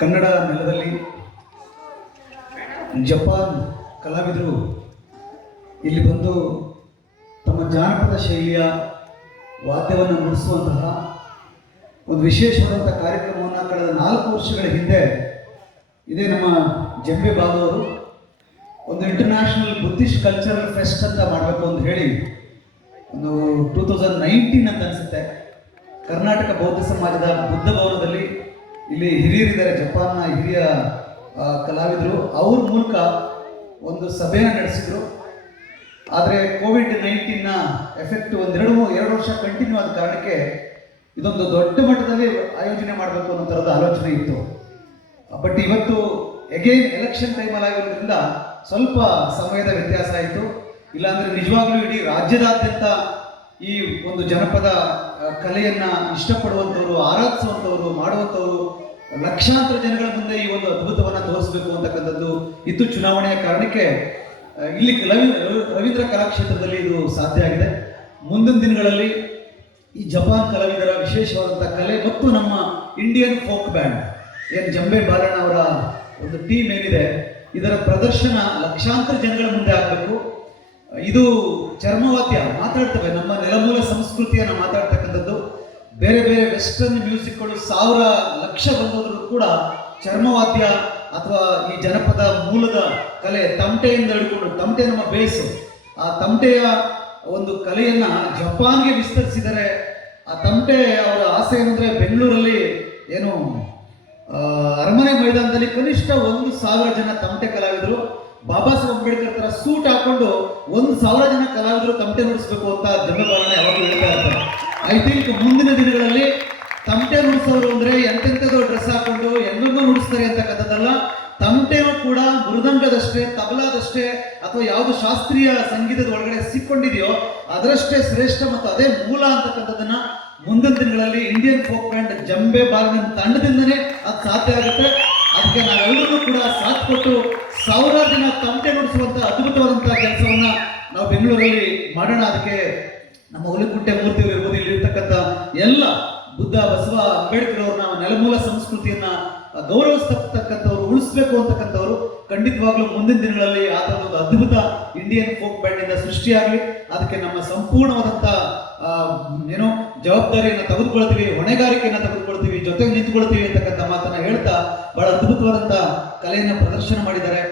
ಕನ್ನಡ ನೆಲದಲ್ಲಿ ಜಪಾನ್ ಕಲಾವಿದರು ಇಲ್ಲಿ ಬಂದು ತಮ್ಮ ಜಾನಪದ ಶೈಲಿಯ ವಾದ್ಯವನ್ನು ನುಡಿಸುವಂತಹ ಒಂದು ವಿಶೇಷವಾದಂಥ ಕಾರ್ಯಕ್ರಮವನ್ನು ಕಳೆದ 4 ವರ್ಷಗಳ ಹಿಂದೆ ಇದೇ ನಮ್ಮ ಜಂಬೆ ಬಾಬು ಅವರು ಒಂದು ಇಂಟರ್ನ್ಯಾಷನಲ್ ಬುದ್ಧಿಸ್ಟ್ ಕಲ್ಚರಲ್ ಫೆಸ್ಟ್ ಅಂತ ಮಾಡಬೇಕು ಅಂತ ಹೇಳಿ ಒಂದು 2019 ಅಂತ ಅನಿಸುತ್ತೆ ಕರ್ನಾಟಕ ಬೌದ್ಧ ಸಮಾಜದ ಬುದ್ಧ ಭವನದಲ್ಲಿ ಇಲ್ಲಿ ಹಿರಿಯರಿದ್ದಾರೆ, ಜಪಾನ್ನ ಹಿರಿಯ ಕಲಾವಿದರು, ಅವ್ರ ಮೂಲಕ ಒಂದು ಸಭೆಯನ್ನು ನಡೆಸಿದರು. ಆದರೆ ಕೋವಿಡ್-19ನ ಎಫೆಕ್ಟ್ ಎರಡು ವರ್ಷ ಕಂಟಿನ್ಯೂ ಆದ ಕಾರಣಕ್ಕೆ ಇದೊಂದು ದೊಡ್ಡ ಮಟ್ಟದಲ್ಲಿ ಆಯೋಜನೆ ಮಾಡಬೇಕು ಅನ್ನೋ ಥರದ ಆಲೋಚನೆ ಇತ್ತು. ಬಟ್ ಇವತ್ತು ಎಗೈನ್ ಎಲೆಕ್ಷನ್ ಟೈಮಲ್ಲಿ ಆಗಿರೋದ್ರಿಂದ ಸ್ವಲ್ಪ ಸಮಯದ ವ್ಯತ್ಯಾಸ ಆಯಿತು. ಇಲ್ಲಾಂದರೆ ನಿಜವಾಗ್ಲೂ ಇಡೀ ರಾಜ್ಯದಾದ್ಯಂತ ಈ ಒಂದು ಜನಪದ ಕಲೆಯನ್ನು ಇಷ್ಟಪಡುವಂಥವ್ರು, ಆರಾಧಿಸುವಂಥವ್ರು, ಮಾಡುವಂಥವ್ರು ಲಕ್ಷಾಂತರ ಜನಗಳ ಮುಂದೆ ಈ ಒಂದು ಅದ್ಭುತವನ್ನು ತೋರಿಸಬೇಕು ಅಂತಕ್ಕಂಥದ್ದು ಇತ್ತು. ಚುನಾವಣೆಯ ಕಾರಣಕ್ಕೆ ಇಲ್ಲಿ ರವೀಂದ್ರ ಕಲಾಕ್ಷೇತ್ರದಲ್ಲಿ ಇದು ಸಾಧ್ಯ ಆಗಿದೆ. ಮುಂದಿನ ದಿನಗಳಲ್ಲಿ ಈ ಜಪಾನ್ ಕಲಾವಿದರ ವಿಶೇಷವಾದಂಥ ಕಲೆ ಮತ್ತು ನಮ್ಮ ಇಂಡಿಯನ್ ಫೋಕ್ ಬ್ಯಾಂಡ್ ಏನು ಜಂಬೆ ಬಾಲಣ್ಣ ಅವರ ಒಂದು ಟೀಮ್ ಏನಿದೆ, ಇದರ ಪ್ರದರ್ಶನ ಲಕ್ಷಾಂತರ ಜನಗಳ ಮುಂದೆ ಆಗಬೇಕು. ಇದು ಚರ್ಮವಾದ್ಯ ಮಾತಾಡ್ತವೆ, ನಮ್ಮ ನೆಲಮೂಲ ಸಂಸ್ಕೃತಿಯನ್ನು ಮಾತಾಡ್ತಕ್ಕಂಥದ್ದು. ಬೇರೆ ಬೇರೆ ವೆಸ್ಟರ್ನ್ ಮ್ಯೂಸಿಕ್ಗಳು 1000 ಲಕ್ಷ ಬಂದೋದ್ರೂ ಕೂಡ ಚರ್ಮವಾದ್ಯ ಅಥವಾ ಈ ಜನಪದ ಮೂಲದ ಕಲೆ ತಮಟೆಯಿಂದ ಹಿಡ್ಕೊಂಡು, ತಮಟೆ ನಮ್ಮ ಬೇಸು, ಆ ತಮಟೆಯ ಒಂದು ಕಲೆಯನ್ನು ಜಪಾನ್ಗೆ ವಿಸ್ತರಿಸಿದರೆ. ಆ ತಮಟೆ ಅವರ ಆಸೆ ಏನಂದರೆ ಬೆಂಗಳೂರಲ್ಲಿ ಏನು ಅರಮನೆ ಮೈದಾನದಲ್ಲಿ ಕನಿಷ್ಠ 1,000 ಜನ ತಮಟೆ ಕಲಾವಿದರು, ಬಾಬಾ ಸಾಹೇಬ್ ಅಂಬೇಡ್ಕರ್ ತರ ಸೂಟ್ ಹಾಕೊಂಡು 1,000 ಜನ ಕಲಾವಿದರು ತಮಟೆ ನುಡಿಸ್ಬೇಕು ಅಂತ ಜಂಬೆ ಬಾಲಣ್ಣ ಯಾವಾಗಲೂ ಹೇಳ್ತಾ ಇರ್ತಾರೆ. ಐ ಥಿಂಕ್ ಮುಂದಿನ ದಿನಗಳಲ್ಲಿ ತಮಟೆ ನುಡಿಸೋರು ಅಂದರೆ ಎಂತೆಂಥದ್ದು ಡ್ರೆಸ್ ಹಾಕೊಂಡು ಹೆಂಗೋ ನುಡಿಸ್ತಾರೆ ಅಂತಕ್ಕಂಥದ್ದಲ್ಲ. ತಮಟೆನೂ ಕೂಡ ಮೃದಂಗದಷ್ಟೇ, ತಬಲಾದಷ್ಟೇ ಅಥವಾ ಯಾವುದು ಶಾಸ್ತ್ರೀಯ ಸಂಗೀತದ ಒಳಗಡೆ ಸಿಕ್ಕೊಂಡಿದೆಯೋ ಅದರಷ್ಟೇ ಶ್ರೇಷ್ಠ ಮತ್ತು ಅದೇ ಮೂಲ ಅಂತಕ್ಕಂಥದ್ದನ್ನ ಮುಂದಿನ ದಿನಗಳಲ್ಲಿ ಇಂಡಿಯನ್ ಫೋಕ್ ಬ್ಯಾಂಡ್ ಜಂಬೆ ಬಾಲಣ್ಣ ತಂಡದಿಂದನೇ ಅದು ಸಾಧ್ಯ ಆಗುತ್ತೆ. ಅದಕ್ಕೆ ನಾವೆಲ್ಲರೂ ಕೂಡ ಸಾಥ್ ಕೊಟ್ಟು 1000 ಜನ ತಮಟೆ ನುಡಿಸುವಂಥ ಅದ್ಭುತವಾದಂಥ ಕೆಲಸವನ್ನ ನಾವು ಬೆಂಗಳೂರಲ್ಲಿ ಮಾಡೋಣ. ಅದಕ್ಕೆ ನಮ್ಮ ಹುಲಿಕುಂಟೆ ಮೂರ್ತಿಗಳು ಇರ್ಬೋದು, ಇಲ್ಲಿರ್ತಕ್ಕಂಥ ಎಲ್ಲ ಬುದ್ಧ, ಬಸವ, ಅಂಬೇಡ್ಕರ್ ಅವ್ರನ್ನ ನೆಲಮೂಲ ಸಂಸ್ಕೃತಿಯನ್ನ ಗೌರವಿಸ್ತಕ್ಕಂಥವ್ರು, ಉಳಿಸ್ಬೇಕು ಅಂತಕ್ಕಂಥವ್ರು ಖಂಡಿತವಾಗ್ಲೂ ಮುಂದಿನ ದಿನಗಳಲ್ಲಿ ಆ ಥರದೊಂದು ಅದ್ಭುತ ಇಂಡಿಯನ್ ಫೋಕ್ ಬ್ಯಾಂಡ್ ಇಂದ ಸೃಷ್ಟಿಯಾಗಲಿ. ಅದಕ್ಕೆ ನಮ್ಮ ಸಂಪೂರ್ಣವಾದಂಥ ಏನೋ ಜವಾಬ್ದಾರಿಯನ್ನು ತೆಗೆದುಕೊಳ್ತೀವಿ, ಹೊಣೆಗಾರಿಕೆಯನ್ನು ತೆಗೆದುಕೊಳ್ತೀವಿ, ಜೊತೆಗೆ ನಿಂತ್ಕೊಳ್ತೀವಿ ಅಂತಕ್ಕಂಥ ಮಾತನ್ನ ಹೇಳ್ತಾ ಬಹಳ ಅದ್ಭುತವಾದಂಥ ಕಲೆಯನ್ನು ಪ್ರದರ್ಶನ ಮಾಡಿದ್ದಾರೆ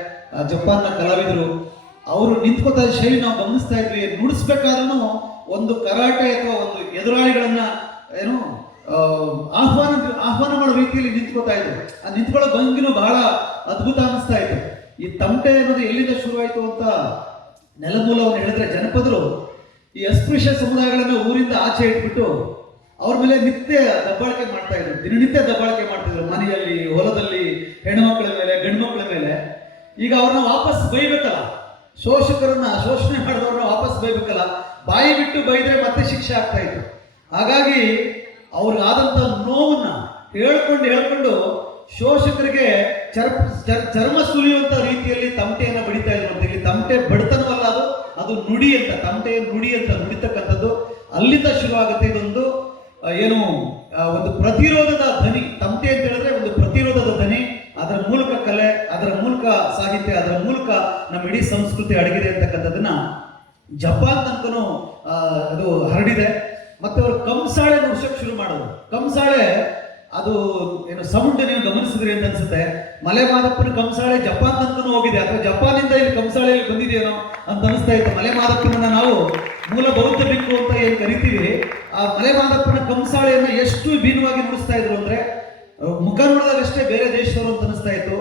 ಜಪಾನ್ನ ಕಲಾವಿದರು. ಅವರು ನಿಂತ್ಕೋತಾ ಶೈಲಿ ನಾವು ಗಮನಿಸ್ತಾ ಇದ್ವಿ. ನುಡಿಸ್ಬೇಕಾದ್ರೂ ಒಂದು ಕರಾಟೆ ಅಥವಾ ಒಂದು ಎದುರಾಳಿಗಳನ್ನ ಏನು ಆಹ್ವಾನ ಮಾಡೋ ರೀತಿಯಲ್ಲಿ ನಿಂತ್ಕೋತಾ ಇದ್ರು. ಆ ನಿಂತ್ಕೊಳ್ಳೋ ಭಂಗಿನೂ ಬಹಳ ಅದ್ಭುತ ಅನಿಸ್ತಾ ಇತ್ತು. ಈ ತಮಟೆ ಅನ್ನೋದು ಎಲ್ಲಿಂದ ಶುರುವಾಯಿತು ಅಂತ ನೆಲಮೂಲವನ್ನು ಹೇಳಿದ್ರೆ, ಜನಪದರು ಈ ಅಸ್ಪೃಶ್ಯ ಸಮುದಾಯಗಳನ್ನ ಊರಿಂದ ಆಚೆ ಇಟ್ಬಿಟ್ಟು ಅವ್ರ ಮೇಲೆ ನಿತ್ಯ ದಬ್ಬಾಳಿಕೆ ಮಾಡ್ತಾ ಇದ್ರು, ದಿನನಿತ್ಯ ದಬ್ಬಾಳಿಕೆ ಮಾಡ್ತಿದ್ರು, ಮನೆಯಲ್ಲಿ, ಹೊಲದಲ್ಲಿ, ಹೆಣ್ಮಕ್ಳ ಮೇಲೆ, ಗಂಡು ಮಕ್ಕಳ ಮೇಲೆ. ಈಗ ಅವ್ರನ್ನ ವಾಪಸ್ ಬೈಬೇಕಲ್ಲ, ಶೋಷಕರನ್ನ ಶೋಷಣೆ ಮಾಡಿದವ್ರನ್ನ ವಾಪಸ್ ಬೈಬೇಕಲ್ಲ, ಬಾಯಿ ಬಿಟ್ಟು ಬೈದ್ರೆ ಮತ್ತೆ ಶಿಕ್ಷೆ ಆಗ್ತಾ ಇತ್ತು. ಹಾಗಾಗಿ ಅವ್ರಿಗಾದಂಥ ನೋವನ್ನ ಹೇಳ್ಕೊಂಡು ಶೋಷಕರಿಗೆ ಚರ್ಮ ಸುಲಿಯುವಂತ ರೀತಿಯಲ್ಲಿ ತಮಟೆಯನ್ನು ಬಡಿತಾ ಇದ್ರು ಅಂತ. ಇಲ್ಲಿ ತಮಟೆ ಬಡತನವಲ್ಲ, ಅದು ನುಡಿ ಅಂತ, ತಮಟೆಯ ನುಡಿ ಅಂತ ನುಡಿತಕ್ಕಂಥದ್ದು ಅಲ್ಲಿಂದ ಶುರುವಾಗುತ್ತೆ. ಇದೊಂದು ಏನು ಒಂದು ಪ್ರತಿರೋಧದ ಧ್ವನಿ. ತಮಟೆ ಅಂತ ಹೇಳಿದ್ರೆ ಒಂದು ಪ್ರತಿರೋಧದ ಧ್ವನಿ. ಅದರ ಮೂಲಕ ಕಲೆ, ಅದರ ಮೂಲಕ ಸಾಹಿತ್ಯ, ಅದರ ಮೂಲಕ ನಮ್ಮ ಇಡೀ ಸಂಸ್ಕೃತಿ ಅಡಗಿದೆ ಅಂತಕ್ಕಂಥದ್ದನ್ನ ಜಪಾನ್ ತನಕನೂ ಅದು ಹರಡಿದೆ. ಮತ್ತೆ ಅವರು ಕಂಸಾಳೆ ನುಡಿಸೋಕೆ ಶುರು ಮಾಡೋದು. ಕಂಸಾಳೆ ಅದು ಏನು ಸೌಂಡ್ ನೀವು ಗಮನಿಸಿದ್ರಿ ಅಂತ ಅನ್ಸುತ್ತೆ. ಮಲೆ ಮಾದಪ್ಪನ ಕಂಸಾಳೆ ಜಪಾನ್ ತನಕನೂ ಹೋಗಿದೆ, ಅಥವಾ ಜಪಾನಿಂದ ಇಲ್ಲಿ ಕಂಸಾಳೆಯಲ್ಲಿ ಬಂದಿದೆಯೇನೋ ಅಂತ ಅನಿಸ್ತಾ ಇತ್ತು. ಮಲೆ ಮಾದಪ್ಪನನ್ನ ನಾವು ಮೂಲ ಬೌದ್ಧ ಬಿಕ್ಕು ಅಂತ ಏನು ಕರಿತೀವಿ, ಆ ಮಲೆ ಮಾದಪ್ಪನ ಕಂಸಾಳೆಯನ್ನು ಎಷ್ಟು ಭೀನವಾಗಿ ನುಡಿಸ್ತಾ ಇದ್ರು ಅಂದ್ರೆ ಮುಖ ನೋಡಿದಾಗಷ್ಟೇ ಬೇರೆ ದೇಶದವರು ಅಂತ ಅನಿಸ್ತಾ ಇತ್ತು.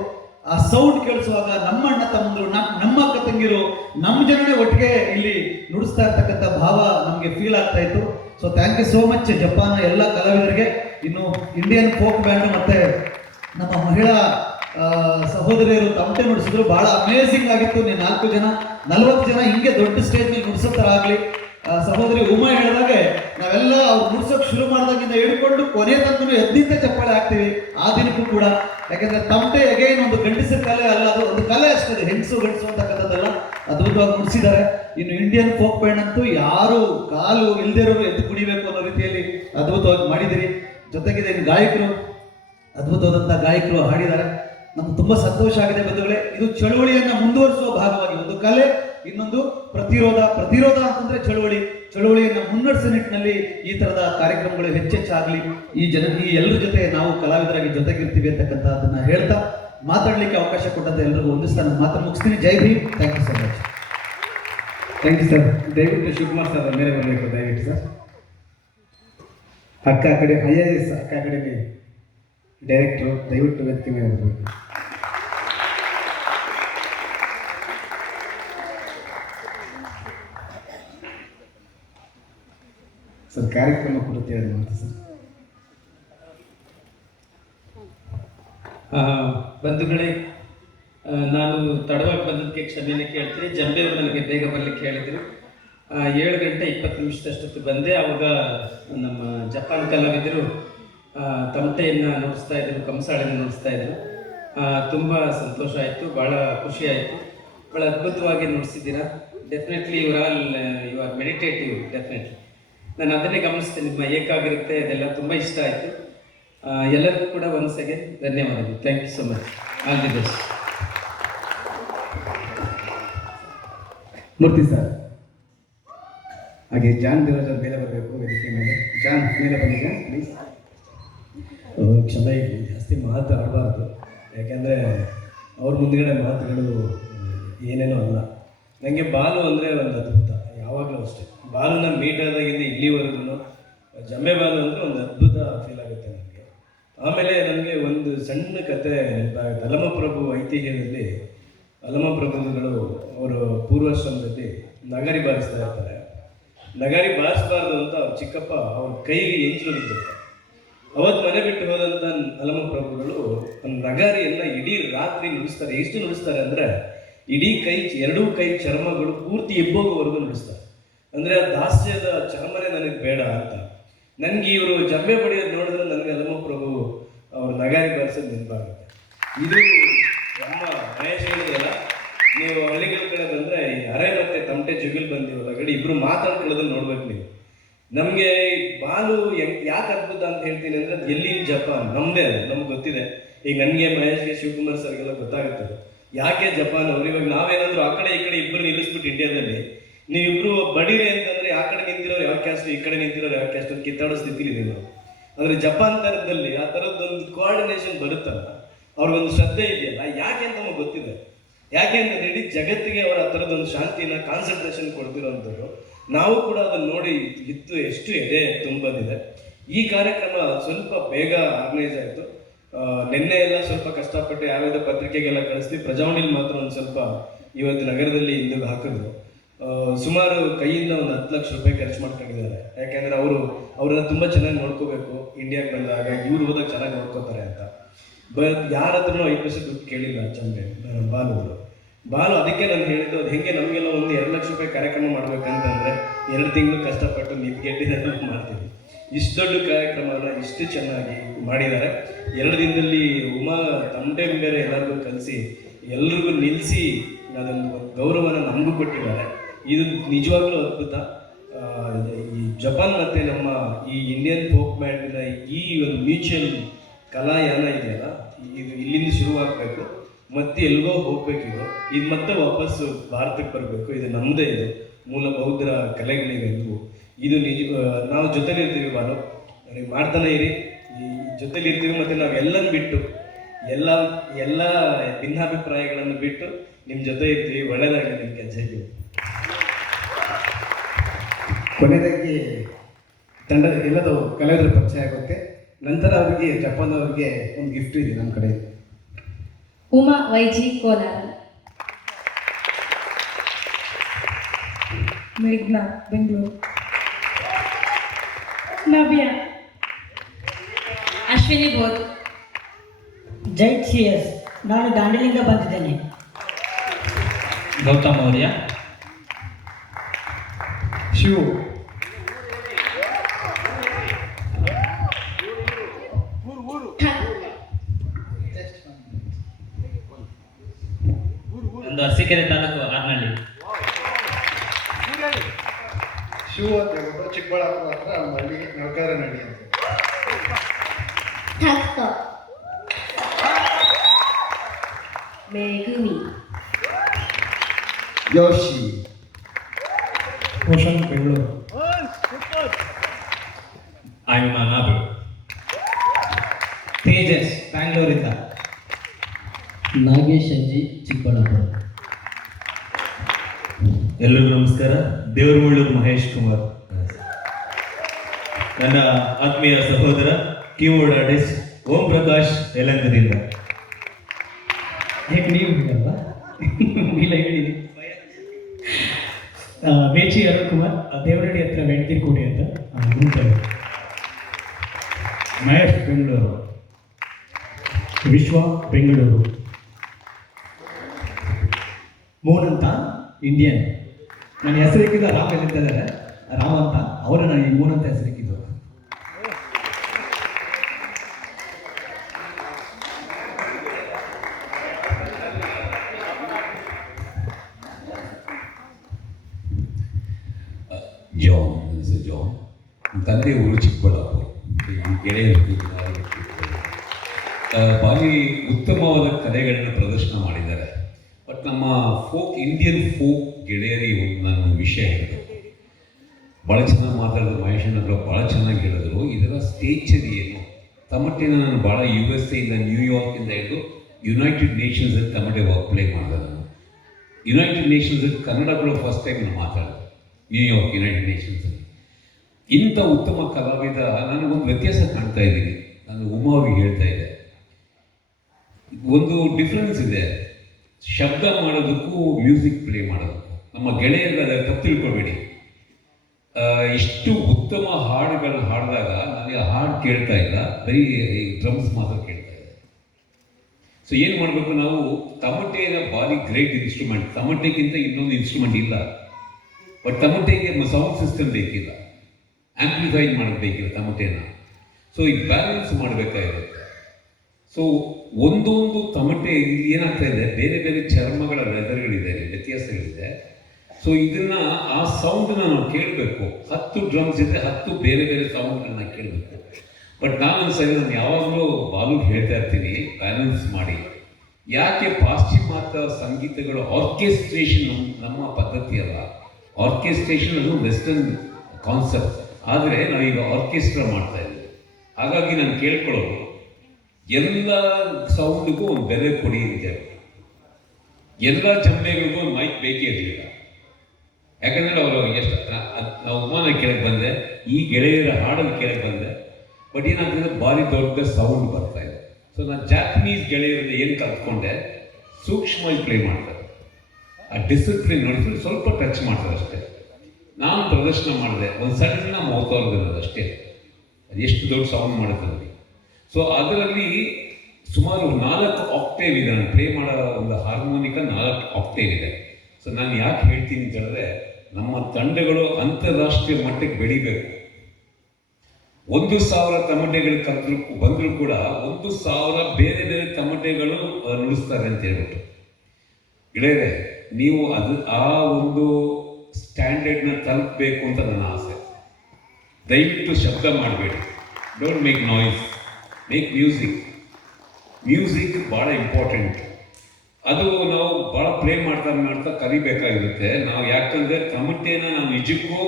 ಆ ಸೌಂಡ್ ಕೇಳಿಸುವಾಗ ನಮ್ಮ ಅಣ್ಣ ತಮ್ಮಂದ್ರು, ನಮ್ಮ ಅಕ್ಕ ತಂಗಿರು, ನಮ್ಮ ಜನನೇ ಒಟ್ಟಿಗೆ ಇಲ್ಲಿ ನುಡಿಸ್ತಾ ಇರ್ತಕ್ಕಂಥ ಭಾವ ನಮಗೆ ಫೀಲ್ ಆಗ್ತಾ ಇತ್ತು. So thank you so much Japan ಎಲ್ಲ ಕಲಾವಿದರಿಗೆ. ಇನ್ನು ಇಂಡಿಯನ್ ಫೋಕ್ ಬ್ಯಾಂಡ್ ಮತ್ತೆ ನಮ್ಮ ಮಹಿಳಾ ಸಹೋದರಿಯರು ತಮಟೆ ನುಡಿಸಿದ್ರು, ಬಹಳ ಅಮೇಝಿಂಗ್ ಆಗಿತ್ತು. 4 ಜನ 40 ಜನ ಹಿಂಗೆ ದೊಡ್ಡ ಸ್ಟೇಜ್ ಮೇಲೆ ನುಡಿಸೋ ಥರ ಆಗಲಿ. ಸಹೋದರಿ ಉಮಾ ಹೇಳಿದಾಗೆ ನಾವೆಲ್ಲ ಅವ್ರು ನುಡ್ಸೋಕೆ ಶುರು ಮಾಡಿದಾಗಿಂದ ಹಿಡ್ಕೊಂಡು ಕೊನೆ ತನಕ ಎದ್ದಿಂತ ಚಪ್ಪಾಳೆ ಹಾಕ್ತೀವಿ ಆ ದಿನಕ್ಕೂ ಕೂಡ. ಯಾಕಂದ್ರೆ ತಮಟೆ ಅಗೈನ್ ಒಂದು ಗಂಡಸರ ಕಲೆ ಅಲ್ಲ, ಅದು ಒಂದು ಕಲೆ ಅಷ್ಟೇ, ಹೆಂಗಸು ಗಂಡಸು ಅಂತಕ್ಕಂಥದ್ದೆಲ್ಲ ಅದ್ಭುತವಾಗಿ ನುಡಿಸಿದ್ದಾರೆ. ಇನ್ನು ಇಂಡಿಯನ್ ಫೋಕ್ ಬ್ಯಾಂಡ್ ಅಂತೂ ಯಾರು ಕಾಲು ಇಲ್ದಿರೋರು ಎದ್ದು ಕುಡಿಬೇಕು ಅನ್ನೋ ರೀತಿಯಲ್ಲಿ ಅದ್ಭುತವಾಗಿ ಮಾಡಿದಿರಿ. ಜೊತೆಗಿದೆ ಗಾಯಕರು ಅದ್ಭುತವಾದಂಥ ಗಾಯಕರು ಹಾಡಿದ್ದಾರೆ. ನಮ್ಗೆ ತುಂಬ ಸಂತೋಷ ಆಗಿದೆ ಬಂಧುಗಳೇ. ಇದು ಚಳುವಳಿಯನ್ನು ಮುಂದುವರಿಸುವ ಭಾಗವಾಗಿ ಒಂದು ಕಲೆ, ಇನ್ನೊಂದು ಪ್ರತಿರೋಧ ಅಂತಂದ್ರೆ ಚಳುವಳಿಯನ್ನು ಮುನ್ನಡೆಸೋ ನಿಟ್ಟಿನಲ್ಲಿ ಈ ತರದ ಕಾರ್ಯಕ್ರಮಗಳು ಹೆಚ್ಚೆಚ್ಚಾಗಲಿ, ಈ ಎಲ್ಲರ ಜೊತೆ ನಾವು ಕಲಾವಿದರಾಗಿ ಜೊತೆಗಿರ್ತೀವಿ ಅಂತಕ್ಕಂಥದ್ದನ್ನ ಹೇಳ್ತಾ ಮಾತಾಡಲಿಕ್ಕೆ ಅವಕಾಶ ಕೊಟ್ಟಂತ ಎಲ್ಲರಿಗೂ ಒಂದಿಸ್ತಾ ನಾನು ಮಾತನ್ನು ಮುಗಿಸ್ತೀನಿ. ಜೈ Bhim. Thank you so much. Thank you sir. ದಯವಿಟ್ಟು ಶಿವಕುಮಾರ್ ಸರ್ ಮೇಲೆ ಬರಬೇಕು ದಯವಿಟ್ಟು ಸರ್. ಅಕ್ಕ ಕಡೆ IAS ಅಕ್ಕ ಅಕಾಡೆಮಿ ಡೈರೆಕ್ಟ್ರು ದಯವಿಟ್ಟು ವೇದಿಕೆ ಮೇಲೆ ಬರಬೇಕು. ಸರ್ ಕಾರ್ಯಕ್ರಮ ಕುರಿತು ಹೇಳಿ ಮಾತು ಸರ್. ಬಂಧುಗಳೇ, ನಾನು ತಡವಾಗಿ ಬಂದದಕ್ಕೆ ಕ್ಷಮೆನೇ ಕೇಳ್ತೀನಿ. ಜಂಬೆಯವರು ನನಗೆ ಬೇಗ ಬರಲಿಕ್ಕೆ ಹೇಳಿದರು. 7 ಗಂಟೆ 20 ನಿಮಿಷದಷ್ಟೊತ್ತು ಬಂದೆ. ಆವಾಗ ನಮ್ಮ ಜಪಾನ್ ಕಲಾವಿದರು ತಮಟೆಯನ್ನು ನುಡಿಸ್ತಾ ಇದ್ರು, ಕಂಸಾಳೆಯನ್ನು ನುಡಿಸ್ತಾ ಇದ್ರು. ತುಂಬ ಸಂತೋಷ ಆಯಿತು, ಭಾಳ ಖುಷಿ ಆಯಿತು. ಭಾಳ ಅದ್ಭುತವಾಗಿ ನುಡಿಸಿದ್ದೀರಾ. Definitely you are meditative. Definitely ನಾನು ಅದನ್ನೇ ಗಮನಿಸ್ತೇನೆ, ನಿಮ್ಮ ಏಕಾಗಿರುತ್ತೆ, ಅದೆಲ್ಲ ತುಂಬ ಇಷ್ಟ ಆಯಿತು. ಎಲ್ಲರಿಗೂ ಕೂಡ ಒನ್ಸ್ ಅಗೇನ್ ಧನ್ಯವಾದಗಳು. Thank you so much. All the best. Murthy sir, ಹಾಗೆ ಜಾನ್ ದೇವರಾಜ್ ಮೇಲೆ ಬರಬೇಕು ವೇದಿಕೆ ಮೇಲೆ. ಜಾನ್ ಮೇಲೆ ಬಂದಿದೆ ಪ್ಲೀಸ್. ಕ್ಷಮೆ ಇರಲಿ, ಜಾಸ್ತಿ ಮಾತು ಆಡಬಾರ್ದು, ಯಾಕೆಂದರೆ ಅವ್ರ ಮುಂದುಗಡೆ ಮಾತುಗಳು ಏನೇನೋ ಅಲ್ಲ. ನನಗೆ ಬಾಲು ಅಂದರೆ ಒಂದು ಅದ್ಭುತ, ಯಾವಾಗಲೂ ಅಷ್ಟೇ. ಬಾಲುನ ಮೀಟ್ ಆದಾಗಿಂದ ಇಲ್ಲಿವರೆಗೂ ಜಂಬೆ ಬಾಲು ಅಂದರೆ ಒಂದು ಅದ್ಭುತ ಫೀಲ್ ಆಗುತ್ತೆ ನನಗೆ. ಆಮೇಲೆ ನನಗೆ ಒಂದು ಸಣ್ಣ ಕತೆ ನೆನಪಾಗುತ್ತೆ. ಅಲಮಪ್ರಭು ಐತಿಹ್ಯದಲ್ಲಿ ಅಲಮಪ್ರಭುಗಳು ಅವರು ಪೂರ್ವಾಶ್ರಮದಲ್ಲಿ ನಗಾರಿ ಬಾರಿಸ್ತಾ ಇರ್ತಾರೆ. ನಗಾರಿ ಬಾರಿಸಬಾರ್ದು ಅಂತ ಅವ್ರ ಚಿಕ್ಕಪ್ಪ ಅವ್ರ ಕೈಗೆ ಎಂಚಲು ಬಿದ್ದಿರ್ತಾರೆ. ಅವತ್ತು ಮನೆ ಬಿಟ್ಟು ಹೋದಂಥ ಅಲಮಪ್ರಭುಗಳು ನಗಾರಿಯನ್ನು ಇಡೀ ರಾತ್ರಿ ನುಡಿಸ್ತಾರೆ. ಎಷ್ಟು ನುಡಿಸ್ತಾರೆ ಅಂದರೆ ಇಡೀ ಎರಡೂ ಕೈ ಚರ್ಮಗಳು ಪೂರ್ತಿ ಎಬ್ಬೋಗುವರೆಗೂ ನುಡಿಸ್ತಾರೆ. ಅಂದರೆ ಆ ದಾಸ್ಯದ ಚರ್ಮನೇ ನನಗೆ ಬೇಡ ಅಂತ. ನನಗೆ ಇವರು ಜಂಬೆ ಬಡಿಯೋದು ನೋಡಿದ್ರೆ ನನಗೆ ಅಲಮಪ್ರಭು ಅವ್ರ ನಗಾರಿ ಬಾರಿಸೋದು ನೆನಪಾಗುತ್ತೆ. ಇದು ನಮ್ಮ ಮಹೇಶ್ ಹೇಳಿದಲ್ಲ, ನೀವು ಹಳ್ಳಿಗಳ ಕಡೆ ಬಂದರೆ ಈ ಅರೆ ಮತ್ತು ತಮಟೆ ಜುಗಿಲ್ ಬಂದಿವಲ್ಲ ಗಡಿ ಇಬ್ಬರು ಮಾತಾಡ್ಕೊಳ್ಳೋದನ್ನ ನೋಡ್ಬೇಕು ನೀವು. ನಮಗೆ ಬಾಲು ಯಾಕೆ ಅದ್ಭುತ ಅಂತ ಹೇಳ್ತೀನಿ ಅಂದರೆ ಅದು ಎಲ್ಲಿನ ಜಪಾನ್ ನಮ್ಮದೇ, ಅದು ನಮ್ಗೆ ಗೊತ್ತಿದೆ. ಈಗ ನನಗೆ ಮಹೇಶ್ಗೆ ಶಿವಕುಮಾರ್ ಸರ್ಗೆಲ್ಲ ಗೊತ್ತಾಗುತ್ತದೆ ಯಾಕೆ ಜಪಾನ್ ಅವ್ರು. ಇವಾಗ ನಾವೇನಾದರೂ ಆ ಕಡೆ ಈ ಕಡೆ ಇಬ್ಬರು ನಿಲ್ಲಿಸ್ಬಿಟ್ಟು ಇಂಡಿಯಾದಲ್ಲಿ ನೀವಿಬ್ರು ಬಡೀರಿ ಅಂತಂದರೆ ಆ ಕಡೆ ನಿಂತಿರೋರು ಯಾವ ಕ್ಯಾಸ್ಟ್, ಈ ಕಡೆ ನಿಂತಿರೋರು ಯಾವ ಕ್ಯಾಸ್ಟ್ ಕಿತ್ತಾಡೋ ಸ್ಥಿತಿಲಿ ನಾವು. ಅಂದರೆ ಜಪಾನ್ ಥರದಲ್ಲಿ ಆ ಥರದ್ದೊಂದು ಕೋಆರ್ಡಿನೇಷನ್ ಬರುತ್ತಲ್ಲ, ಅವ್ರಿಗೊಂದು ಶ್ರದ್ಧೆ ಇದೆಯಲ್ಲ, ಯಾಕೆ ಅಂತ ನಮಗೆ ಗೊತ್ತಿದೆ. ಯಾಕೆ ಅಂತಂದ್ರೆ ಇಡೀ ಜಗತ್ತಿಗೆ ಅವರ ಆ ಥರದ್ದೊಂದು ಶಾಂತಿನ ಕಾನ್ಸಂಟ್ರೇಷನ್ ಕೊಡ್ತಿರೋಂಥವ್ರು. ನಾವು ಕೂಡ ಅದನ್ನು ನೋಡಿ ಎಷ್ಟು ಎದೆ ತುಂಬಂದಿದೆ. ಈ ಕಾರ್ಯಕ್ರಮ ಸ್ವಲ್ಪ ಬೇಗ ಆರ್ಗನೈಸ್ ಆಯಿತು. ನಿನ್ನೆ ಎಲ್ಲ ಸ್ವಲ್ಪ ಕಷ್ಟಪಟ್ಟು ಯಾವ್ಯಾವ ಪತ್ರಿಕೆಗೆಲ್ಲ ಕಳಿಸ್ತೀವಿ, ಪ್ರಜಾವಾಣಿಲಿ ಮಾತ್ರ ಒಂದು ಸ್ವಲ್ಪ ಇವತ್ತು ನಗರದಲ್ಲಿ ಇಂದು ಹಾಕಿದ್ರು. ಸುಮಾರು ಕೈಯಿಂದ ಒಂದು 10 ಲಕ್ಷ ರೂಪಾಯಿ ಖರ್ಚು ಮಾಡ್ಕೊಂಡಿದ್ದಾರೆ. ಯಾಕೆಂದರೆ ಅವ್ರನ್ನ ತುಂಬ ಚೆನ್ನಾಗಿ ನೋಡ್ಕೋಬೇಕು. ಇಂಡಿಯಾಗೆ ಬಂದಾಗ ಇವ್ರು ಹೋದಾಗ ಚೆನ್ನಾಗಿ ನೋಡ್ಕೋತಾರೆ ಅಂತ. ಯಾರ ಹತ್ರನೂ 5 ಪೈಸೆ ದುಡ್ಡು ಕೇಳಿಲ್ಲ ಚಂಬೆ ಬಾಲು. ಅದಕ್ಕೆ ನಾನು ಹೇಳಿದ್ದು, ಅದು ಹೆಂಗೆ ನಮಗೆಲ್ಲ ಒಂದು 2 ಲಕ್ಷ ರೂಪಾಯಿ ಕಾರ್ಯಕ್ರಮ ಮಾಡ್ಬೇಕಂತಂದರೆ 2 ತಿಂಗಳು ಕಷ್ಟಪಟ್ಟು ನಿದ್ಗೆಟ್ಟಿದ್ದೆಲ್ಲ ಮಾಡ್ತೀವಿ. ಇಷ್ಟು ದೊಡ್ಡ ಕಾರ್ಯಕ್ರಮನ ಇಷ್ಟು ಚೆನ್ನಾಗಿ ಮಾಡಿದ್ದಾರೆ. 2 ದಿನದಲ್ಲಿ ಉಮಾ ತಮಟೆ ಬೇರೆ ಎಲ್ಲರಿಗೂ ಕಲಿಸಿ ಎಲ್ರಿಗೂ ನಿಲ್ಲಿಸಿ ಅದೊಂದು ಗೌರವನ ನಮಗೂ ಕೊಟ್ಟಿದ್ದಾರೆ. ಇದು ನಿಜವಾಗ್ಲೂ ಅದ್ಭುತ. ಈ ಜಪಾನ್ ಮತ್ತು ನಮ್ಮ ಈ ಇಂಡಿಯನ್ ಫೋಕ್ ಬ್ಯಾಂಡಿನ ಈ ಒಂದು ಮ್ಯೂಚುವಲ್ ಕಲಾಯಾನ ಇದೆಯಲ್ಲ, ಇದು ಇಲ್ಲಿಂದ ಶುರುವಾಗಬೇಕು, ಮತ್ತೆ ಎಲ್ಗೋ ಹೋಗ್ಬೇಕಿದು. ಇದು ಮತ್ತೆ ವಾಪಸ್ಸು ಭಾರತಕ್ಕೆ ಬರಬೇಕು. ಇದು ನಮ್ಮದೇ, ಇದು ಮೂಲ ಬೌದ್ಧರ ಕಲೆಗಳಿವೆ ಇವು. ಇದು ನಾವು ಜೊತೆಲಿರ್ತೀವಿ ಬಾಲು, ನೀವು ಮಾಡ್ತಾನೆ ಇರಿ. ಈ ಜೊತೆಲಿರ್ತೀವಿ ಮತ್ತು ನಾವೆಲ್ಲನೂ ಬಿಟ್ಟು ಎಲ್ಲ ಭಿನ್ನಾಭಿಪ್ರಾಯಗಳನ್ನು ಬಿಟ್ಟು ನಿಮ್ಮ ಜೊತೆ ಇರ್ತೀವಿ. ಒಳ್ಳೆಯದಾಗಲಿ ನಿಮ್ಮ ಕೆಲಸಕ್ಕೆ. ಕೊನೆಯದಾಗಿ ತಂಡ ಎಲ್ಲದೂ ಕಲಾವಿದರ ಪರಿಚಯ ಆಗುತ್ತೆ. ನಂತರ ಅವರಿಗೆ ಜಪಾನ್ ಅವರಿಗೆ ಒಂದು ಗಿಫ್ಟ್ ಇದೆ ನಮ್ಮ ಕಡೆ. ಉಮಾ ವೈಜಿ ಕೋಲಾರ, ಮೇಘ್ನಾ ಬೆಂಗಳೂರು, ನವ್ಯ, ಅಶ್ವಿನಿ ಬೋಧ್, ಜೈತ್ CS, ನಾನು ದಾಂಡೇಲಿಂದ ಬಂದಿದ್ದೇನೆ. ಗೌತಮ್ ಮೌರ್ಯ, ಶಿವು, ಒಂದು ಅರಸೀಕೆರೆ ತಾಲೂಕು ಆರ್ನಳ್ಳಿ. ಶಿವು ಅಂತ ಹೇಳ್ಬಿಟ್ಟು ಚಿಕ್ಕಬಳ್ಳಾಪುರ ಹತ್ರ ನಮ್ಮ ಹಳ್ಳಿ ನೌಕರನಹಳ್ಳಿ ಅಂತ. ಮೇಗುಮಿ. ಯೋಶಿ. ರೋಷನ್ ಬೆಂಗಳೂರು. ಅಣ್ಣಾದು. ತೇಜಸ್ ಬ್ಯಾಂಗ್ಳೂರಿಂದ. ನಾಗೇಶ್ ಅಜ್ಜಿ ಚಿಕ್ಕಬಳ್ಳಾಪುರ. ಎಲ್ಲರಿಗೂ ನಮಸ್ಕಾರ. ದೇವರಮುಳ್ಳೂರು ಮಹೇಶ್ ಕುಮಾರ್. ನನ್ನ ಆತ್ಮೀಯ ಸಹೋದರ ಕೀಬೋರ್ಡ್ ಆರ್ಟಿಸ್ಟ್ ಓಂ ಪ್ರಕಾಶ್ ಯಲಂಕದಿಂದ. ಹೇಗೆ ನೀವು ಹೇಳಲ್ವಾ? ಇಲ್ಲ ಹೇಳಿ. ಮೇಚಿ ಅರುಣ್ ಕುಮಾರ್, ದೇವರಹಳ್ಳಿ ಹತ್ರ ವೆಂಕಟಗಿರಿ ಕೋಟೆ ಅಂತ ಗುಂಟೂರು. ಮಹೇಶ್ ಬೆಂಗಳೂರು. ವಿಶ್ವ ಬೆಂಗಳೂರು. ಮೋಹನ್ ಅಂತ ಇಂಡಿಯನ್. ನನ್ನ ಹೆಸರಿಕ್ಕಿದ್ದು ರಾಮ್ ಎಲ್ಲಿದ್ದಾರೆ, ರಾಮ್ ಅಂತ, ಅವರು ನನಗೆ ಮೋಹನ್ ಅಂತ ಹೆಸರಿಕ್ಕಿದ್ದು. ಜಾನ್ ಜಾನ್ ತಂದೆ ಊರು ಚಿಕ್ಕಬಳ್ಳಾಪುರ. ಗೆಳೆಯರು ಭಾರಿ ಉತ್ತಮವಾದ ಕಲೆಗಳನ್ನು ಪ್ರದರ್ಶನ ಮಾಡಿದ್ದಾರೆ. ಬಟ್ ನಮ್ಮ ಇಂಡಿಯನ್ ಫೋಕ್ ಗೆಳೆಯರಿಗೆ ಒಂದು ನಾನು ವಿಷಯ ಹೇಳಿದೆ. ಭಾಳ ಚೆನ್ನಾಗಿ ಮಾತಾಡಿದ್ರು ಮಹೇಶನವರು, ಭಾಳ ಚೆನ್ನಾಗಿ ಹೇಳಿದ್ರು. ಇದರ ಸ್ಟೇಚರ್ ಏನು, ತಮಟೆನ ನಾನು ಭಾಳ USA ಇಂದ ನ್ಯೂಯಾರ್ಕಿಂದ ಹಿಡಿದು ಯುನೈಟೆಡ್ ನೇಷನ್ಸಲ್ಲಿ ತಮಟೆ ಪ್ಲೇ ಮಾಡಿದೆ. ನಾನು ಯುನೈಟೆಡ್ ನೇಷನ್ಸಲ್ಲಿ ಕನ್ನಡ ಕೂಡ ಫಸ್ಟ್ ಟೈಮ್ ನಾನು ಮಾತಾಡಿದೆ, ನ್ಯೂಯಾರ್ಕ್ ಯುನೈಟೆಡ್ ನೇಷನ್ಸಲ್ಲಿ. ಇಂಥ ಉತ್ತಮ ಕಲಾವಿದ ನನಗೊಂದು ವ್ಯತ್ಯಾಸ ಕಾಣ್ತಾ ಇದ್ದೀನಿ. ನಾನು ಉಮಾ ಅವ್ರಿಗೆ ಹೇಳ್ತಾ ಇದ್ದೆ, ಒಂದು ಡಿಫ್ರೆನ್ಸ್ ಇದೆ ಶಬ್ದ ಮಾಡೋದಕ್ಕೂ ಮ್ಯೂಸಿಕ್ ಪ್ಲೇ ಮಾಡೋದಕ್ಕೂ. ನಮ್ಮ ಗೆಳೆಯರಿಗೆ ಅದರ ತಪ್ಪು ತಿಳ್ಕೊಬೇಡಿ. ಇಷ್ಟು ಉತ್ತಮ ಹಾಡುಗಳು ಹಾಡಿದಾಗ ನನಗೆ ಹಾಡು ಕೇಳ್ತಾ ಇಲ್ಲ, ಬರೀ ಡ್ರಮ್ಸ್ ಮಾತ್ರ ಕೇಳ್ತಾ ಇದೆ. ಸೊ ಏನು ಮಾಡಬೇಕು ನಾವು, ತಮಟೆನ ಭಾರಿ ಗ್ರೇಟ್ ಇನ್ಸ್ಟ್ರೂಮೆಂಟ್. ತಮಟೆಗಿಂತ ಇನ್ನೊಂದು ಇನ್ಸ್ಟ್ರೂಮೆಂಟ್ ಇಲ್ಲ. ಬಟ್ ತಮಟೆಗೆ ಸೌಂಡ್ ಸಿಸ್ಟಮ್ ಬೇಕಿಲ್ಲ, ಆ್ಯಂಪ್ಲಿಫೈ ಮಾಡೋದು ಬೇಕಿಲ್ಲ ತಮಟೆನ. ಸೊ ಈ ಬ್ಯಾಲೆನ್ಸ್ ಮಾಡಬೇಕಾಗಿರುತ್ತೆ. ಸೊ ಒಂದೊಂದು ತಮಟೆ ಇಲ್ಲಿ ಏನಾಗ್ತಾ ಇದೆ, ಬೇರೆ ಬೇರೆ ಚರ್ಮಗಳ ಲೆದರ್ಗಳಿದೆ, ವ್ಯತ್ಯಾಸಗಳಿದೆ. ಸೊ ಇದನ್ನು ಆ ಸೌಂಡನ್ನ ನಾವು ಕೇಳಬೇಕು. 10 ಡ್ರಮ್ಸ್ ಇದ್ದರೆ 10 ಬೇರೆ ಬೇರೆ ಸೌಂಡ್ಗಳನ್ನ ಕೇಳಬೇಕು. ಬಟ್ ನಾನು ಯಾವಾಗಲೂ ಬಾಲು ಹೇಳ್ತಾ ಇರ್ತೀನಿ, ಬ್ಯಾಲೆನ್ಸ್ ಮಾಡಿ. ಯಾಕೆ ಪಾಶ್ಚಿಮಾತ್ಯ ಸಂಗೀತಗಳು ಆರ್ಕೆಸ್ಟ್ರೇಷನ್ ನಮ್ಮ ಪದ್ಧತಿ ಅಲ್ಲ. ಆರ್ಕೆಸ್ಟ್ರೇಷನ್ ಅದು ವೆಸ್ಟರ್ನ್ ಕಾನ್ಸೆಪ್ಟ್. ಆದರೆ ನಾವೀಗ ಆರ್ಕೆಸ್ಟ್ರಾ ಮಾಡ್ತಾ ಇದ್ದೀವಿ. ಹಾಗಾಗಿ ನಾನು ಕೇಳ್ಕೊಳ್ಳೋದು, ಎಲ್ಲ ಸೌಂಡಿಗೂ ಒಂದು ಬೆಲೆ ಕೊಡಿ ಅಂತ ಹೇಳಿ. ಎಲ್ಲ ಜಂಬೆಗಳಿಗೂ ಒಂದು ಮೈಕ್ ಬೇಕೇ ಇರಲಿಲ್ಲ. ಯಾಕಂದರೆ ಅವರು ಎಷ್ಟು ನಾವು ಉಮಾನ ಕೇಳಕ್ಕೆ ಬಂದೆ, ಈ ಗೆಳೆಯರ ಹಾಡನ್ನು ಕೇಳಕ್ಕೆ ಬಂದೆ. ಬಟ್ ಏನಾಗ್ತದೆ, ಭಾರಿ ದೊಡ್ಡ ಸೌಂಡ್ ಬರ್ತಾ ಇದೆ. ಸೊ ನಾನು ಜಾಪನೀಸ್ ಗೆಳೆಯರಿಂದ ಏನು ಕಲ್ತ್ಕೊಂಡೆ, ಸೂಕ್ಷ್ಮವಾಗಿ ಪ್ಲೇ ಮಾಡ್ತಾರೆ. ಆ ಡಿಸಿಪ್ಲಿನ್ ನೋಡಿದ್ರೆ ಸ್ವಲ್ಪ ಟಚ್ ಮಾಡ್ತಾರೆ ಅಷ್ಟೇ. ನಾನು ಪ್ರದರ್ಶನ ಮಾಡಿದೆ, ಒಂದು ಸಣ್ಣ ಮೌತವರ್ಗದ ಅಷ್ಟೇ, ಅದು ಎಷ್ಟು ದೊಡ್ಡ ಸೌಂಡ್ ಮಾಡುತ್ತೆ ನನಗೆ. ಸೊ ಅದರಲ್ಲಿ ಸುಮಾರು 4 ಆಕ್ಟೇವ್ ಇದೆ. ನಾನು ಪ್ಲೇ ಮಾಡೋ ಒಂದು ಹಾರ್ಮೋನಿಕ 4 ಆಕ್ಟೇವ್ ಇದೆ. ಸೊ ನಾನು ಯಾಕೆ ಹೇಳ್ತೀನಿ ಅಂತ ಹೇಳಿದ್ರೆ, ನಮ್ಮ ತಂಡಗಳು ಅಂತಾರಾಷ್ಟ್ರೀಯ ಮಟ್ಟಕ್ಕೆ ಬೆಳಿಬೇಕು. 1,000 ತಮಟೆಗಳು ಬಂದರೂ ಕೂಡ 1,000 ಬೇರೆ ಬೇರೆ ತಮಟೆಗಳು ನುಡಿಸ್ತಾರೆ ಅಂತ ಹೇಳ್ಬಿಟ್ಟು. ಗೆಳೆಯರೆ, ನೀವು ಆ ಒಂದು ಸ್ಟ್ಯಾಂಡರ್ಡ್ನ ತಲುಪಬೇಕು ಅಂತ ನನ್ನ ಆಸೆ. ದಯವಿಟ್ಟು ಶಬ್ದ ಮಾಡಬೇಡಿ, don't make noise, make music. Music ಭಾಳ ಇಂಪಾರ್ಟೆಂಟ್. ಅದು ನಾವು ಭಾಳ ಪ್ಲೇ ಮಾಡ್ತಾ ಕಲಿಬೇಕಾಗಿರುತ್ತೆ ನಾವು. ಯಾಕಂದರೆ ತಮಟೆನ ನಾವು ನಿಜಕ್ಕೂ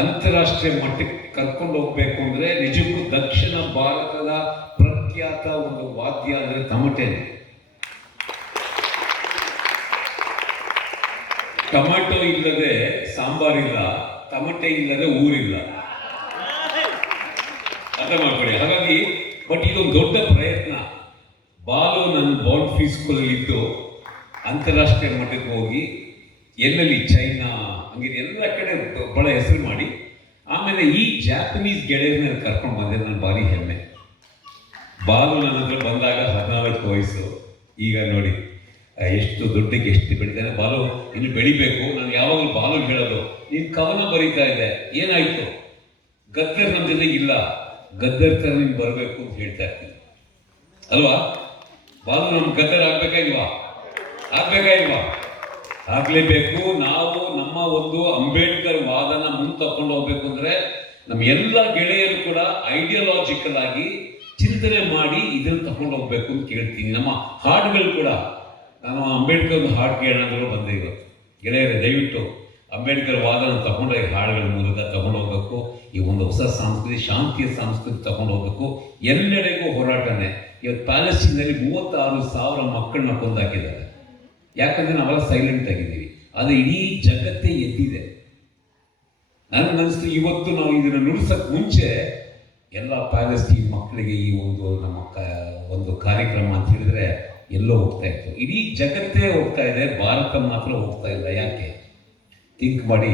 ಅಂತಾರಾಷ್ಟ್ರೀಯ ಮಟ್ಟಕ್ಕೆ ಕರ್ಕೊಂಡು ಹೋಗ್ಬೇಕು ಅಂದರೆ, ನಿಜಕ್ಕೂ ದಕ್ಷಿಣ ಭಾರತದ ಪ್ರಖ್ಯಾತ ಒಂದು ವಾದ್ಯ ಅಂದರೆ ತಮಟೆನೇ. ಟೊಮ್ಯಾಟೊ ಇಲ್ಲದೆ ಸಾಂಬಾರಿಲ್ಲ, ತಮಟೆ ಇಲ್ಲದೆ ಊರಿಲ್ಲ, ಅರ್ಥ ಮಾಡ್ಕೊಳ್ಳಿ. ಹಾಗಾಗಿ ಬಟ್ ಇದೊಂದು ದೊಡ್ಡ ಪ್ರಯತ್ನ. ಬಾಲು ನನ್ನ ಬಾರ್ನ್ ಫ್ರೀ ಸ್ಕೂಲಲ್ಲಿ ಇದ್ದು ಅಂತಾರಾಷ್ಟ್ರೀಯ ಮಟ್ಟಕ್ಕೆ ಹೋಗಿ ಎಲ್ಲೆಲ್ಲಿ ಚೈನಾ ಹಂಗೆ ಎಲ್ಲ ಕಡೆ ಭಾಳ ಹೆಸರು ಮಾಡಿ, ಆಮೇಲೆ ಈ ಜಾಪನೀಸ್ ಗೆಳೆಯರನ್ನ ಕರ್ಕೊಂಡು ಬಂದೆ. ನಾನು ಭಾರಿ ಹೆಮ್ಮೆ. ಬಾಲು ನನ್ನ ಹತ್ರ ಬಂದಾಗ 14 ವಯಸ್ಸು, ಈಗ ನೋಡಿ ಎಷ್ಟು ದೊಡ್ಡಕ್ಕೆ ಎಷ್ಟು ಬೆಳಿತಾನೆ. ಬಾಲು ಇನ್ನು ಬೆಳಿಬೇಕು. ನಾನು ಯಾವಾಗಲೂ ಬಾಲು ಹೇಳೋದು, ನೀನು ಕವನ ಬರೀತಾ ಇದೆ, ಏನಾಯ್ತು, ಗದ್ದರ್ ನಮ್ಮ ಜೊತೆಗೆ ಇಲ್ಲ, ಗದ್ದರ್ ಥರ ನೀನು ಬರಬೇಕು ಅಂತ ಹೇಳ್ತಾ ಇರ್ತೀನಿ ಅಲ್ವಾ. ಬಾಲು ನಮ್ಮ ಗದ್ದರ್ ಆಗ್ಬೇಕಾಗಿಲ್ವಾ? ಆಗಲೇಬೇಕು. ನಾವು ನಮ್ಮ ಒಂದು ಅಂಬೇಡ್ಕರ್ ವಾದನ ಮುಂದೆ ತಗೊಂಡು ಹೋಗ್ಬೇಕು ಅಂದರೆ ನಮ್ಮ ಎಲ್ಲ ಗೆಳೆಯರು ಕೂಡ ಐಡಿಯಾಲಜಿಕಲ್ ಆಗಿ ಚಿಂತನೆ ಮಾಡಿ ಇದನ್ನು ತಗೊಂಡು ಹೋಗ್ಬೇಕು ಅಂತ ಕೇಳ್ತೀನಿ. ನಮ್ಮ ಹಾಡುಗಳು ಕೂಡ ನಾನು ಅಂಬೇಡ್ಕರ್ ಹಾಡು ಕೇಳೋದ್ರೂ ಬಂದೆ ಇವತ್ತು. ಗೆಳೆಯರೆ, ದಯವಿಟ್ಟು ಅಂಬೇಡ್ಕರ್ ವಾದನ ತಗೊಂಡೋಗಿ ಹಾಡುಗಳ ಮೂಲಕ ತಗೊಂಡು ಹೋಗ್ಬೇಕು. ಈ ಒಂದು ಹೊಸ ಸಂಸ್ಕೃತಿ, ಶಾಂತಿಯ ಸಂಸ್ಕೃತಿ ತಗೊಂಡು ಹೋಗ್ಬೇಕು. ಎಲ್ಲೆಡೆಗೂ ಹೋರಾಟನೇ. ಇವತ್ತು ಪ್ಯಾಲೆಸ್ಟೀನಲ್ಲಿ 36,000 ಮಕ್ಕಳನ್ನ ಕೊಂದಾಕಿದ್ದಾರೆ. ಯಾಕಂದರೆ ನಾವೆಲ್ಲ ಸೈಲೆಂಟ್ ಆಗಿದ್ದೀವಿ. ಅದು ಇಡೀ ಜಗತ್ತೇ ಎದ್ದಿದೆ. ನನಗನ್ನಿಸ್ತು ಇವತ್ತು ನಾವು ಇದನ್ನು ನುಡಿಸೋಕ್ಕೆ ಮುಂಚೆ ಎಲ್ಲ ಪ್ಯಾಲೆಸ್ಟೀನ್ ಮಕ್ಕಳಿಗೆ ಈ ಒಂದು ನಮ್ಮ ಒಂದು ಕಾರ್ಯಕ್ರಮ ಅಂತ ಹೇಳಿದ್ರೆ ಎಲ್ಲೋ ಹೋಗ್ತಾ ಇತ್ತು. ಇಡೀ ಜಗತ್ತೇ ಹೋಗ್ತಾ ಇದೆ, ಭಾರತ ಮಾತ್ರ ಹೋಗ್ತಾ ಇಲ್ಲ. ಯಾಕೆ? ಥಿಂಕ್ ಮಾಡಿ.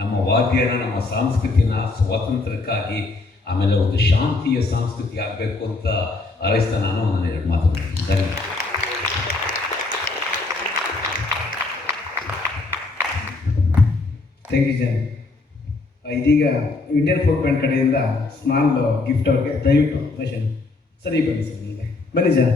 ನಮ್ಮ ವಾದ್ಯನ, ನಮ್ಮ ಸಂಸ್ಕೃತಿನ ಸ್ವಾತಂತ್ರ್ಯಕ್ಕಾಗಿ, ಆಮೇಲೆ ಒಂದು ಶಾಂತಿಯ ಸಂಸ್ಕೃತಿ ಆಗಬೇಕು ಅಂತ ಹಾರೈಸ್ತಾ ನಾನು ನನ್ನ 2 ಮಾತು ಧನ್ಯವಾದ. ಥ್ಯಾಂಕ್ ಯು ಜನ್. ಇದೀಗ ಇಂಡಿಯನ್ ಫೋಕ್ ಬ್ಯಾಂಡ್ ಕಡೆಯಿಂದ ಸ್ಮಾಲ್ ಗಿಫ್ಟ್ ಅವ್ರಿಗೆ ದಯವಿಟ್ಟು ಸರಿ ಬನ್ನಿ ಸರ್, ಈಗ ಬನ್ನಿ ಜನ್.